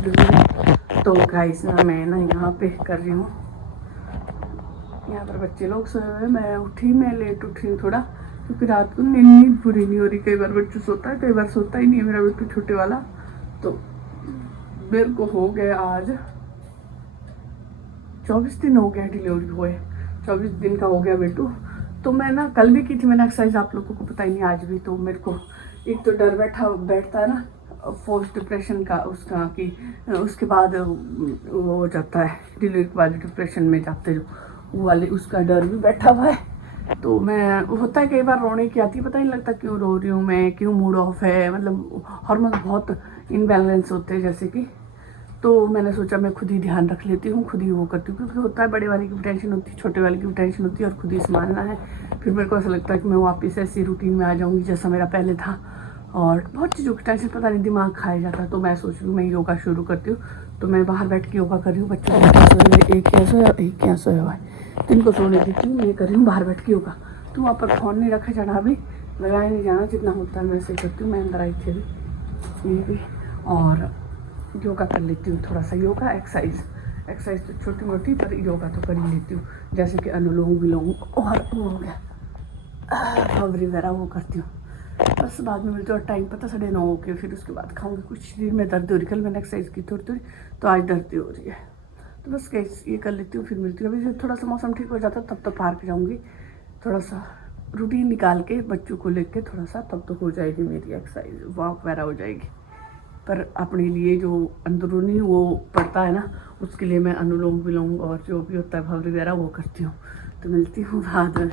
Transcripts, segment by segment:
तो गाइस ना मैं ना यहाँ पे कर रही हूँ, यहाँ पर बच्चे लोग सोए हुए, मैं लेट उठी हूँ थोड़ा, क्योंकि रात को नींद पूरी नहीं हो रही। कई बार बच्चों सोता है, कई बार सोता ही नहीं है मेरा बिट्टू छोटे वाला। तो मेरे को हो गया आज 24 दिन हो गया डिलीवरी हुए, 24 दिन का हो गया बिट्टू। तो मैं ना कल भी की थी मैंने एक्सरसाइज, आप लोगों को पता ही नहीं आज भी। तो मेरे को एक तो डर बैठता है ना पोस्ट डिप्रेशन का, उसका कि उसके बाद वो हो जाता है डिलीवरी के बाद डिप्रेशन में जाते जो वो वाले, उसका डर भी बैठा हुआ है। तो मैं होता है कई बार रोने की आती है, पता नहीं लगता क्यों रो रही हूँ मैं, क्यों मूड ऑफ है, मतलब हार्मोन बहुत इनबैलेंस होते हैं जैसे कि। तो मैंने सोचा मैं खुद ही ध्यान रख लेती हूँ, खुद ही वो करती हूँ, क्योंकि होता है बड़े वाले की भी टेंशन होती है, छोटे वाले की भी टेंशन होती है, और खुद ही संभालना है। फिर मेरे को ऐसा लगता है कि मैं वापस ऐसी रूटीन में आ जाऊँगी जैसा मेरा पहले था, और बहुत चीज़ों की टेंशन पता नहीं दिमाग खाया जाता। तो मैं सोच रही हूँ मैं योगा शुरू करती हूँ। तो मैं बाहर बैठ के योगा कर रही हूँ, बच्चों को एक यहाँ सोया हुआ है, तो इनको सोने देती हूँ, मैं कर रही हूँ बाहर बैठ के योगा। तो वहाँ पर फ़ोन नहीं रखा जाना, अभी लगाया नहीं जाना, जितना होता है मैं ऐसे करती हूँ। मैं अंदर आई थी अभी ये भी, और योगा कर लेती हूँ थोड़ा सा, योगा एक्सरसाइज तो छोटी मोटी, पर योगा तो कर ही लेती हूँ, जैसे कि अनुलोम विलोम और वो हो गया भवरी वगैरह वो करती हूँ। बस बाद में मिलती हूँ, और टाइम पता 9:30 हो के, फिर उसके बाद खाऊंगी कुछ। शरीर में दर्द हो रही, कल मैंने एक्सरसाइज की थोड़ी, तो आज दर्द हो रही है। तो बस ये कर लेती हूँ, फिर मिलती हूँ। अभी थोड़ा सा मौसम ठीक हो जाता तब तो पार्क जाऊँगी, थोड़ा सा रूटीन निकाल के बच्चों को लेके थोड़ा सा, तब तो हो जाएगी मेरी एक्सरसाइज, वॉक वगैरह हो जाएगी। पर अपने लिए जो अंदरूनी वो पड़ता है ना, उसके लिए मैं अनुलोम विलोम और जो भी होता है भवरी वगैरह वो करती हूँ। तो मिलती हूँ बाद में।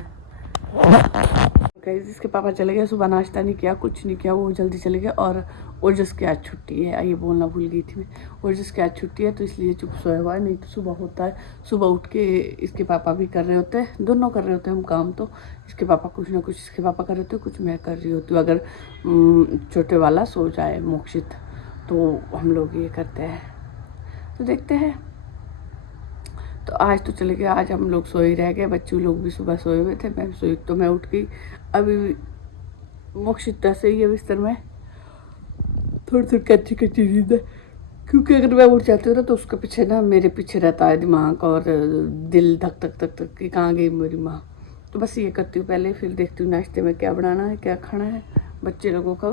जिसके पापा चले गए, सुबह नाश्ता नहीं किया, कुछ नहीं किया, वो जल्दी चले गए। और ओजस की आज छुट्टी है, ये बोलना भूल गई थी मैं, ओजस की आज छुट्टी है, तो इसलिए चुप सोया हुआ है। नहीं तो सुबह होता है, सुबह उठ के इसके पापा भी कर रहे होते हैं, दोनों कर रहे होते हैं हम काम। तो इसके पापा कुछ ना कुछ, इसके पापा कर रहे होते हैं, कुछ मैं कर रही होती हूँ। अगर छोटे वाला सो जाए मोक्षित, तो हम लोग ये करते हैं। तो देखते हैं। तो आज तो चले गए, आज हम लोग सोए रह गए, बच्चों लोग भी सुबह सोए हुए थे, मैं भी सोई। तो मैं उठ गई, अभी मोक्षित से ही है बिस्तर में, थोड़ी कच्ची नींद है, क्योंकि अगर मैं उठ जाती हूँ ना तो उसके पीछे ना, मेरे पीछे रहता है दिमाग और दिल धक धक धक धक कि कहाँ गई मेरी माँ। तो बस ये करती हूँ पहले, फिर देखती हूँ नाश्ते में क्या बनाना है, क्या खाना है, बच्चे लोगों का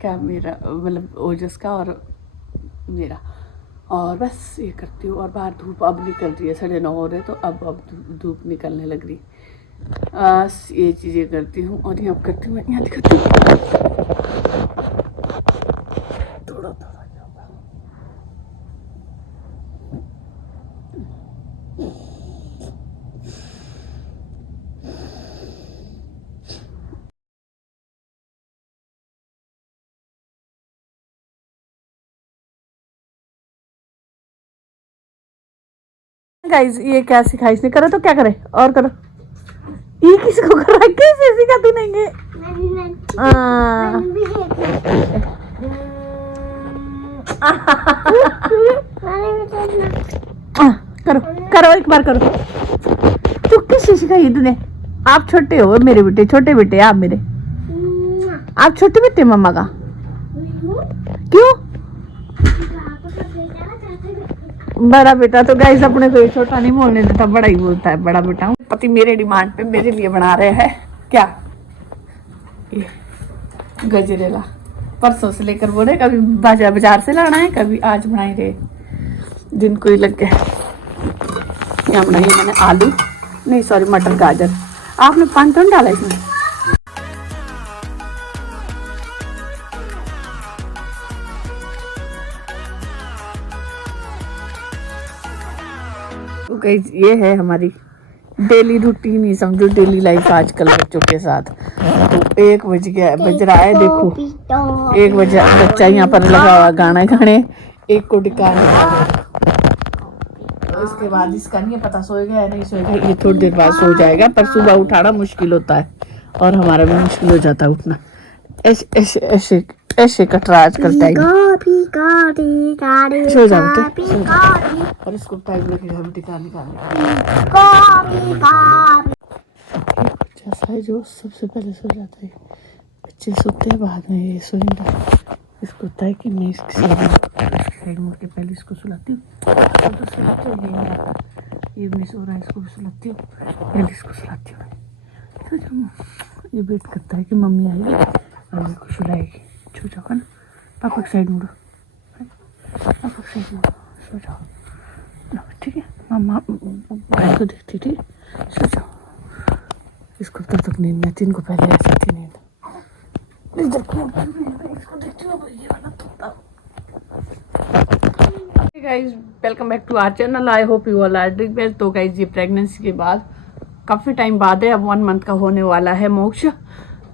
क्या, मेरा मतलब ओजस का और मेरा, और बस ये करती हूँ। और बाहर धूप अब निकल रही है, 9:30 हो रहे, तो अब धूप निकलने लग रही। बस ये चीज़ें करती हूँ, और यहाँ करती हूँ मैं, यहाँ दिखाती हूँ थोड़ा योगा। गाइस ये क्या सिखाई इसने, करो तो क्या करे और करो, ये किसको कर रहा है, कैसे सिखा तू नहीं करो करो एक बार करो। तू किससे सिखाई तूने? आप छोटे हो मेरे बेटे, छोटे बेटे आप मेरे, आप छोटे बेटे मम्मा का, क्यों? बड़ा बेटा तो गाइस अपने को छोटा नहीं बोलने देता, बड़ा ही बोलता है बड़ा बेटा। पति मेरे डिमांड पे मेरे लिए बना रहे हैं क्या, ये गजरेला परसों से लेकर बोले, कभी बाजार से लाना है, कभी आज बनाई रहे, दिन को ही लग गया। यहाँ बनाई मैंने आलू, नहीं सॉरी मटर गाजर। आपने पानी तो नहीं डाला इसमें? ये है हमारी डेली रूटीन ही समझो, डेली लाइफ आजकल बच्चों के साथ। तो 1 बज रहा है, देखो 1 बजे, बच्चा यहाँ पर लगा हुआ गाना गाने, 1 को टिका तो इसके बाद इसका नहीं पता सोएगा या नहीं सोएगा, ये थोड़ी देर बाद सो जाएगा। पर सुबह उठाना मुश्किल होता है, और हमारा भी मुश्किल हो जाता है उठना। ऐसे ऐसे ऐसे ऐसे कट रहा आजकल टाइम, सो जाओ और इसको टाइम लगेगा बेटी निकालने जैसा है जो सबसे पहले सो जाता है। बच्चे सोते हैं बाद में ये सोएंगे, इसको होता है कि मैं इसके साइड मुड़ के पहले इसको सुलाती हूँ, तो दूसरे बच्चे ये भी सो रहा है, इसको भी सुलाती हूँ, पहले इसको सुलाती हूँ। तो जब ये वेट करता है कि मम्मी आएगी और इसको सुलाएगी। सो जाओ है ना, पापा की साइड मुड़ो, पापा की साइड मुड़ो, सो जाओ। ठीक है, मम्मा भाई को देखती थी, सो जाओ। इसको तब तक नींद नहीं आती, इनको पहले ऐसी थी नींद। इसको देखती हूँ, ये वाला तोता। Guys welcome back to our channel, I hope you all are doing well. तो गाइज ये प्रेगनेंसी के बाद काफ़ी टाइम बाद है, अब 1 मंथ का होने वाला है मोक्ष।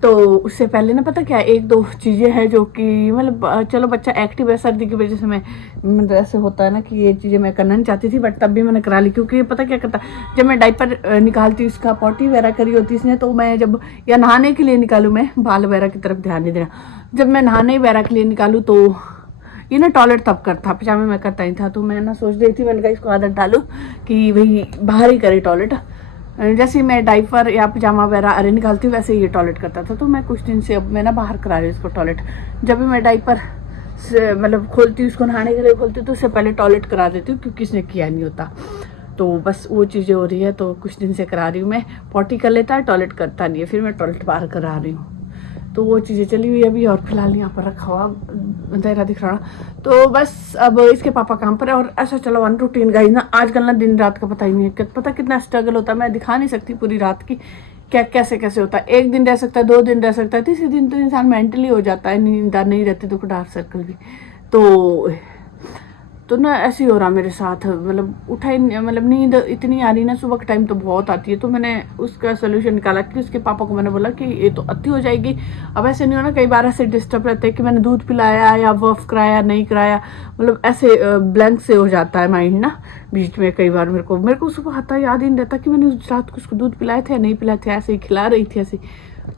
तो उससे पहले ना पता क्या, 1-2 चीज़ें हैं जो कि मतलब चलो बच्चा एक्टिव है, सर्दी की वजह से मैं मतलब ऐसे होता है ना कि ये चीज़ें मैं करना नहीं चाहती थी, बट तब भी मैंने करा ली। क्योंकि पता क्या करता, जब मैं डायपर निकालती हूँ, इसका पॉटी वगैरह करी होती है इसने, तो मैं जब या नहाने के लिए निकालूँ, मैं बाल वगैरह की तरफ ध्यान नहीं देना, जब मैं नहाने वगैरह के लिए निकालूँ तो ये ना टॉयलेट तब करता, पजामे में करता ही था। तो मैं ना सोच रही थी, मैंने कहा इसको आदत डालूँ कि वही बाहर ही करे टॉयलेट। जैसे मैं डाइपर या पजामा वगैरह अरे निकालती हूँ, वैसे ये टॉयलेट करता था। तो मैं कुछ दिन से अब मैं ना बाहर करा रही हूँ इसको टॉयलेट। जब भी मैं डाइपर से मतलब खोलती हूँ, उसको नहाने के लिए खोलती हूँ, तो उससे पहले टॉयलेट करा देती हूँ, क्योंकि इसने किया नहीं होता। तो बस वो चीज़ें हो रही है, तो कुछ दिन से करा रही हूँ मैं। पॉटी कर लेता है, टॉयलेट करता नहीं है, फिर मैं टॉयलेट बाहर करा रही हूँ। तो वो चीज़ें चली हुई अभी, और फिलहाल यहाँ पर रखा हुआ अंधेरा दिख रहा। तो बस अब इसके पापा काम पर है, और ऐसा चला वन रूटीन गाइस ना, आजकल ना दिन रात का पता ही नहीं है, पता कितना स्ट्रगल होता है। मैं दिखा नहीं सकती पूरी रात की क्या कैसे कैसे होता है। 1 दिन रह सकता है, 2 दिन रह सकता है, तीसरे दिन तो इंसान मेंटली हो जाता है, नींद नहीं रहती तो डार्क सर्कल भी। तो ना ऐसे ही हो रहा मेरे साथ, मतलब उठा ही मतलब नींद इतनी आ रही ना, सुबह के टाइम तो बहुत आती है। तो मैंने उसका सोल्यूशन निकाला कि उसके पापा को मैंने बोला कि ये तो अति हो जाएगी। अब ऐसे नहीं हो ना, कई बार ऐसे डिस्टर्ब रहते हैं कि मैंने दूध पिलाया या वर्फ कराया नहीं कराया, मतलब ऐसे ब्लैंक से हो जाता है माइंड ना बीच में। कई बार मेरे को सुबह आता याद ही नहीं रहता कि मैंने उस रात को उसको दूध पिलाए थे या नहीं पिलाए थे, ऐसे ही खिला रही थी, ऐसे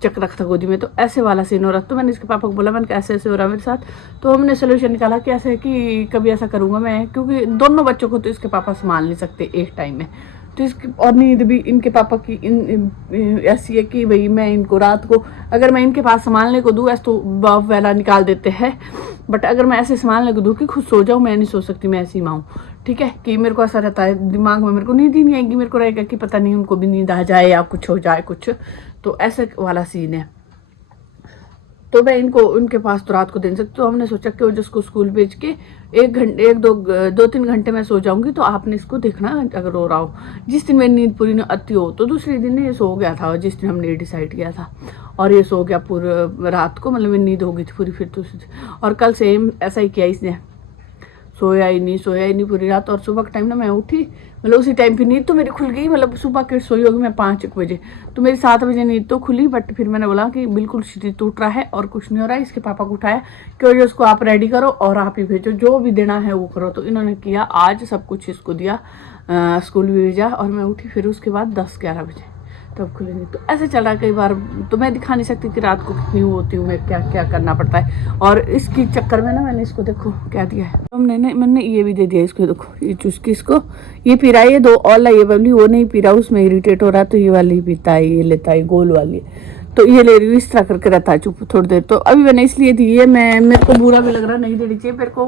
चक रखा था गोदी में। तो ऐसे वाला सीन हो रहा। तो मैंने इसके पापा को बोला, मैंने कहा ऐसे ऐसे हो रहा मेरे साथ। तो हमने सोल्यूशन निकाला कि ऐसे कि कभी ऐसा करूँगा मैं, क्योंकि दोनों बच्चों को तो इसके पापा संभाल नहीं सकते एक टाइम में। तो इसकी और नींद भी इनके पापा की ऐसी है कि भाई मैं इनको रात को अगर मैं इनके पास संभालने को दूँ, ऐसे तो बाप वाला निकाल देते हैं, बट अगर मैं ऐसे संभालने को दूँ कि खुद सो जाऊँ, मैं नहीं सो सकती, मैं ऐसी माँ हूँ। ठीक है, कि मेरे को ऐसा रहता है दिमाग में, मेरे को नींद ही नहीं आएगी, मेरे को रहेगा कि पता नहीं उनको भी नींद आ जाए या कुछ हो जाए कुछ। तो ऐसे वाला सीन है। तो मैं इनको उनके पास तो रात को दे सकती। तो हमने सोचा कि वो जिसको स्कूल भेज के 2-3 घंटे में सो जाऊंगी, तो आपने इसको देखना अगर रो रहा हो। जिस दिन मेरी नींद पूरी न अति हो, तो दूसरे दिन ये सो गया था, जिस दिन हमने डिसाइड किया था, और ये सो गया पूरी रात को, मतलब मेरी नींद हो गई थी पूरी। फिर तो और कल सेम ऐसा ही किया इसने, सोया ही नहीं पूरी रात। और सुबह के टाइम ना मैं उठी, मतलब उसी टाइम पे नींद तो मेरी खुल गई, मतलब सुबह के सोई होगी मैं 5-1 बजे, तो मेरी 7 बजे नींद तो खुली। बट फिर मैंने बोला कि बिल्कुल शरीर टूट रहा है और कुछ नहीं हो रहा है। इसके पापा को उठाया कि वजह उसको आप रेडी करो और आप ही भेजो, जो भी देना है वो करो। तो इन्होंने किया, आज सब कुछ इसको दिया, स्कूल भी भेजा, और मैं उठी फिर उसके बाद 10-11 बजे तब खुली नींद। तो ऐसे चल रहा है। कई बार तो मैं दिखा नहीं सकती कि रात को कितनी होती हूँ, मैं क्या क्या करना पड़ता है। और इसकी चक्कर में ना मैंने इसको देखो क्या दिया है, मैंने ये भी दे दिया इसको, देखो ये चुस्की, इसको ये पी रहा है, ये 2 और ये वाली वो नहीं पी रहा, उसमें इरिटेट हो रहा है, तो ये वाली पीता है, ये लेता है गोल वाली। तो ये ले रही हूँ, इस तरह करके रहता है चुप थोड़ी देर। तो अभी मैंने इसलिए दी है, मेरे को बुरा भी लग रहा, नहीं देनी चाहिए मेरे को।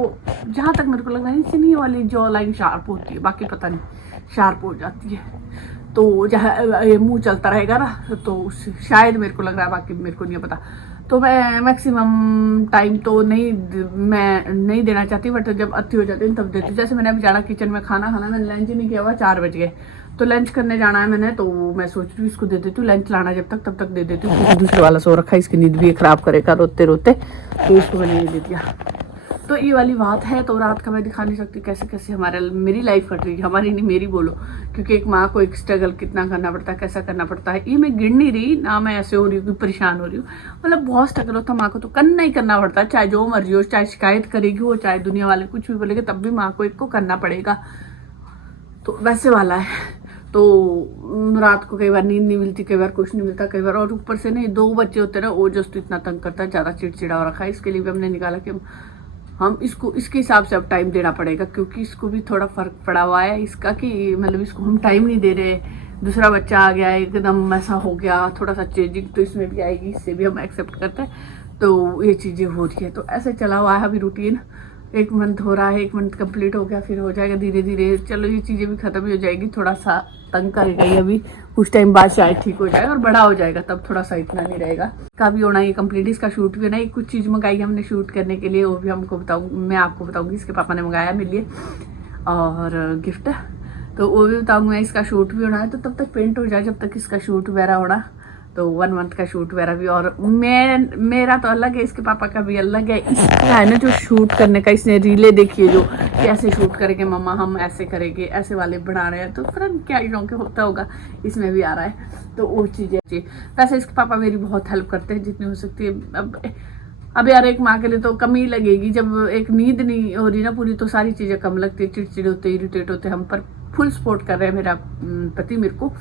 जहाँ तक मेरे को लग रहा है इससे नहीं, वाली जॉ लाइन शार्प होती है, बाकी पता नहीं शार्प हो जाती है। तो जहाँ ये मुंह चलता रहेगा ना, तो उससे शायद मेरे को लग रहा है, बाकी मेरे को नहीं पता। तो मैं मैक्सिमम टाइम तो मैं नहीं देना चाहती, बट जब अति हो जाती है तब देती हूँ। जैसे मैंने अभी जाना किचन में खाना मैंने लंच नहीं किया हुआ, 4 बज गए, तो लंच करने जाना है मैंने। तो मैं सोच रही हूँ इसको दे देती हूँ लंच, लाना जब तक तब तक दे देती हूँ, क्योंकि दूसरे वाला सो रखा है, इसकी नींद भी खराब करेगा रोते रोते, तो इसको मैंने ये दे दिया। तो ये वाली बात है। तो रात का मैं दिखा नहीं सकती कैसे कैसे मेरी लाइफ कट रही है, हमारी नहीं मेरी बोलो, क्योंकि एक माँ को एक स्ट्रगल कितना करना पड़ता है, कैसा करना पड़ता है, ये मैं गिन नहीं रही ना, मैं ऐसे हो रही हूँ कि परेशान हो रही हूँ, मतलब बहुत स्ट्रगल होता है। माँ को तो करना ही करना पड़ता है, चाहे जो मर्जी हो, चाहे शिकायत करेगी वो, चाहे दुनिया वाले कुछ भी बोलेंगे, तब भी माँ को एक को करना पड़ेगा। तो वैसे वाला है। तो रात को कई बार नींद नहीं मिलती, कई बार कुछ नहीं मिलता, कई बार, और ऊपर से नहीं 2 बच्चे होते ना, वो जस्ट इतना तंग करता है, ज़्यादा चिड़चिड़ा हो रखा है। इसके लिए भी हमने निकाला कि हम इसको इसके हिसाब से अब टाइम देना पड़ेगा, क्योंकि इसको भी थोड़ा फर्क पड़ा हुआ है इसका, कि मतलब इसको हम टाइम नहीं दे रहे। दूसरा बच्चा आ गया, एकदम ऐसा हो गया, थोड़ा सा चेंजिंग तो इसमें भी आएगी, इससे भी हम एक्सेप्ट करते हैं। तो ये चीज़ें हो रही है। तो ऐसे चला हुआ है अभी रूटीन। 1 मंथ हो रहा है, 1 मंथ कंप्लीट हो गया, फिर हो जाएगा धीरे धीरे। चलो ये चीज़ें भी ख़त्म ही हो जाएगी, थोड़ा सा तंग करेगा ये अभी, कुछ टाइम बाद शायद ठीक हो जाएगा और बड़ा हो जाएगा, तब थोड़ा सा इतना नहीं रहेगा। का भी होना ये कंप्लीट, इसका शूट भी होना है। कुछ चीज़ मंगाई हमने शूट करने के लिए, वो भी हमको मैं आपको बताऊँगी। इसके पापा ने मंगाया मेरे लिए और गिफ्ट, तो वो भी बताऊँगी मैं। इसका शूट भी होना है, तो तब तक पेंट हो जाए, जब तक इसका शूट वगैरह होना, तो 1 मंथ का शूट वगैरह भी। और मेरा तो अलग है, इसके पापा का भी अलग है। इसका है ना जो शूट करने का, इसने रीले देखिए जो कैसे शूट करेंगे मम्मा, हम ऐसे करेंगे, ऐसे वाले बना रहे हैं, तो फिर क्या के होता होगा, इसमें भी आ रहा है, तो वो चीज़ें। वैसे इसके पापा मेरी बहुत हेल्प करते हैं जितनी हो सकती है। अब यार एक माँ के लिए तो कम ही लगेगी, जब एक नींद नहीं हो रही ना पूरी, तो सारी चीज़ें कम लगती है, चिड़चिड़ होते, इरिटेट होते हम। पर फुल सपोर्ट कर रहे हैं मेरा पति मेरे को,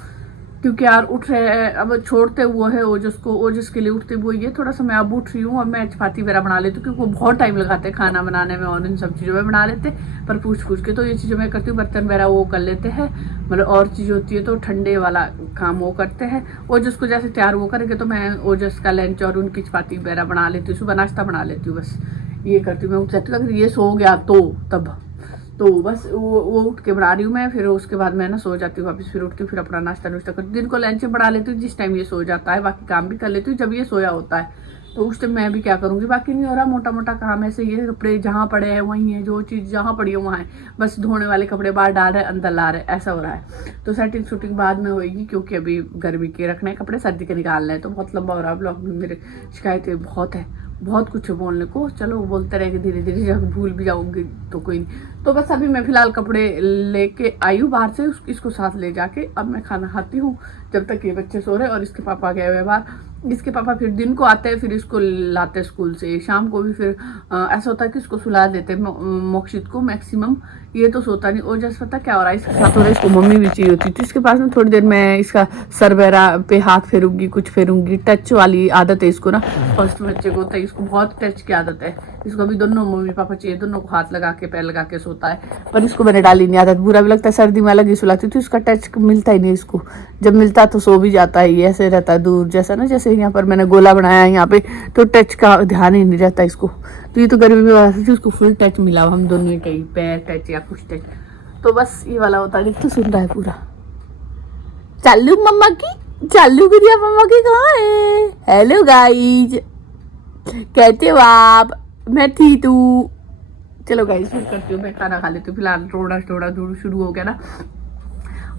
क्योंकि यार उठ रहे हैं, अब छोड़ते वो है ओजस को, ओजस के लिए उठते वो ये थोड़ा सा मैं अब उठ रही हूँ। अब मैं चपाती वगैरह बना लेती हूँ, क्योंकि वो बहुत टाइम लगाते हैं खाना बनाने में और इन सब चीज़ों में बना लेते, पर पूछ के तो ये चीज़ें मैं करती हूँ। बर्तन वगैरह वो कर लेते हैं, मतलब और चीज़ होती है तो ठंडे वाला काम वो करते हैं। ओजस को जैसे तैयार वो करेंगे तो मैं ओजस का लंच और उनकी चपाती वगैरह बना लेती हूँ, सुबह नाश्ता बना लेती हूँ, बस ये करती हूँ मैं। उठ जाती हूँ अगर ये सो गया तब तो बस वो उठ के बना रही हूँ मैं, फिर उसके बाद मैं ना सो जाती हूँ वापस, फिर उठती हूँ, फिर अपना नाश्ता नुश्ता करती हूँ। दिन को लंच बना लेती हूँ जिस टाइम ये सो जाता है, बाकी काम भी कर लेती हूँ जब ये सोया होता है, तो उस टाइम मैं भी क्या करूँगी। बाकी नहीं हो रहा, मोटा मोटा काम ऐसे, ये कपड़े जहाँ पड़े हैं वहीं है, जो चीज़ जहाँ पड़ी है वहाँ है, बस धोने वाले कपड़े बाहर डाल रहे अंदर ला रहे, ऐसा हो रहा है। तो सेटिंग शूटिंग बाद में होगी, क्योंकि अभी गर्मी के रखने कपड़े, सर्दी के निकालने हैं, तो बहुत लंबा हो रहा है ब्लॉग में। मेरे शिकायतें बहुत है, बहुत कुछ है बोलने को। चलो बोलते रहेंगे धीरे धीरे, जब भूल भी जाऊंगी तो कोई नहीं। तो बस अभी मैं फिलहाल कपड़े लेके आई हूँ बाहर से, इसको साथ ले जाके अब मैं खाना खाती हूँ, जब तक ये बच्चे सो रहे और इसके पापा गए हुए बाहर। इसके पापा फिर दिन को आते हैं, फिर इसको लाते स्कूल से, शाम को भी फिर ऐसा होता है कि इसको सुला देते हैं मोक्षित को मैक्सिमम, ये तो सोता नहीं। और जैसे पता क्या हो रहा है इसके साथ हो रहा है, इसको मम्मी भी चाहिए होती थी इसके पास में। थोड़ी देर मैं इसका सर वगैरह पे हाथ फेरूंगी, कुछ फेरूंगी, टच वाली आदत है इसको ना, फर्स्ट बच्चे को होता है, इसको बहुत टच की आदत है। इसको अभी दोनों मम्मी पापा चाहिए, दोनों को हाथ लगा के पैर लगा के सोता है, पर इसको मैंने डाली नहीं आदत, बुरा भी लगता है। सर्दी में अलग ही सुलाती थी, उसका टच मिलता ही नहीं इसको, जब मिलता तो सो भी जाता है, ये ऐसे रहता है दूर जैसा ना, जैसे यहाँ पर मैंने गोला बनाया है यहाँ पे, तो टच का ध्यान ही नहीं रहता इसको। तो ये तो गर्मी में वैसे थी, उसको फुल टच मिला हम दोनों का ही, पैर टच या कुछ टच, तो बस ये वाला होता है। तो सुन रहा है पूरा, चालू मम्मा की, चालू गुड़िया मम्मा की कहाँ है? हेलो गाइज, कहते हो आप, मैं थी तू। चलो गाइज फिर करती हूँ, मैं खाना खा लेती हूँ। फिलहाल थोड़ा शुरू हो गया ना,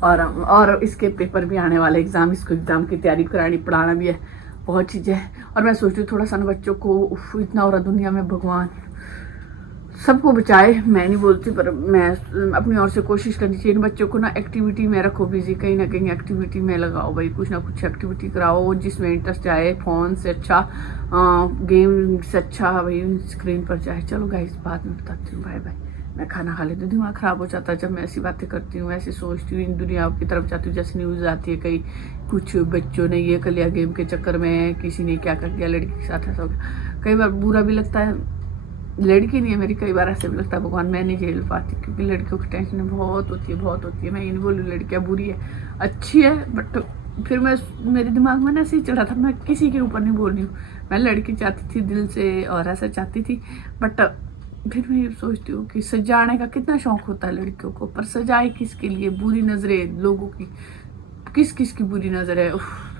और इसके पेपर भी आने वाले, एग्ज़ाम, इसको एग्ज़ाम की तैयारी करानी, पढ़ाना भी है, बहुत चीज़ें हैं। और मैं सोचती हूँ थोड़ा सा ना बच्चों को, इतना हो रहा दुनिया में, भगवान सबको बचाए, मैं नहीं बोलती, पर मैं अपनी ओर से कोशिश करनी चाहिए। इन बच्चों को ना एक्टिविटी में रखो बिजी, कहीं ना कहीं एक्टिविटी में लगाओ भाई, कुछ ना कुछ एक्टिविटी कराओ जिसमें इंटरेस्ट आए। फ़ोन से अच्छा, गेम से अच्छा भाई स्क्रीन पर जाए। चलो गाइस बाद में बताती हूँ, बाय बाय। मैं खाना खा लेती हूँ, दिमाग ख़राब हो जाता है जब मैं ऐसी बातें करती हूँ, ऐसी सोचती हूँ, इन दुनिया की तरफ जाती हूँ। जैसे न्यूज़ आती है, कहीं कुछ बच्चों ने ये कर लिया गेम के चक्कर में, किसी ने क्या कर दिया लड़की के साथ, ऐसा हो गया। कई बार बुरा भी लगता है, लड़की नहीं है मेरी, कई बार ऐसे भी लगता है भगवान मैं नहीं झेल पाती, क्योंकि लड़कियों की टेंशन बहुत होती है, बहुत होती है। मैं ये नहीं बोल रही लड़कियाँ बुरी है, अच्छी है, बट फिर मेरे दिमाग में ना ऐसे ही चढ़ा था, मैं किसी के ऊपर नहीं बोल रही हूँ, मैं लड़की चाहती थी दिल से और ऐसा चाहती थी, बट फिर मैं ये सोचती हूँ कि सजाने का कितना शौक होता है लड़कियों को, पर सजाए किसके लिए? बुरी नज़रें लोगों की, किस किस की बुरी नज़र है,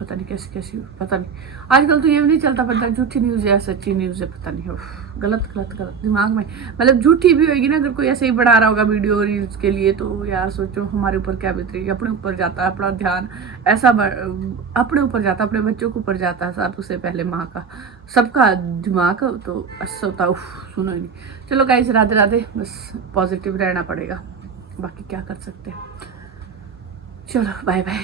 पता नहीं कैसी कैसी, पता नहीं। आजकल तो ये भी नहीं चलता पता झूठी न्यूज़ है या सच्ची न्यूज़ है, पता नहीं, गलत गलत गलत दिमाग में, मतलब झूठी भी होगी ना, अगर कोई ऐसे ही बना रहा होगा वीडियो रील्स के लिए, तो यार सोचो हमारे ऊपर क्या बीतेगी। अपने ऊपर जाता है अपना ध्यान, ऐसा अपने ऊपर जाता है, अपने बच्चों के ऊपर जाता है, सबसे पहले माँ का, सबका दिमाग तो ऐसा होता है, सुनो ही नहीं। चलो गाइस राधे राधे, बस पॉजिटिव रहना पड़ेगा, बाकी क्या कर सकते हैं। चलो बाय बाय।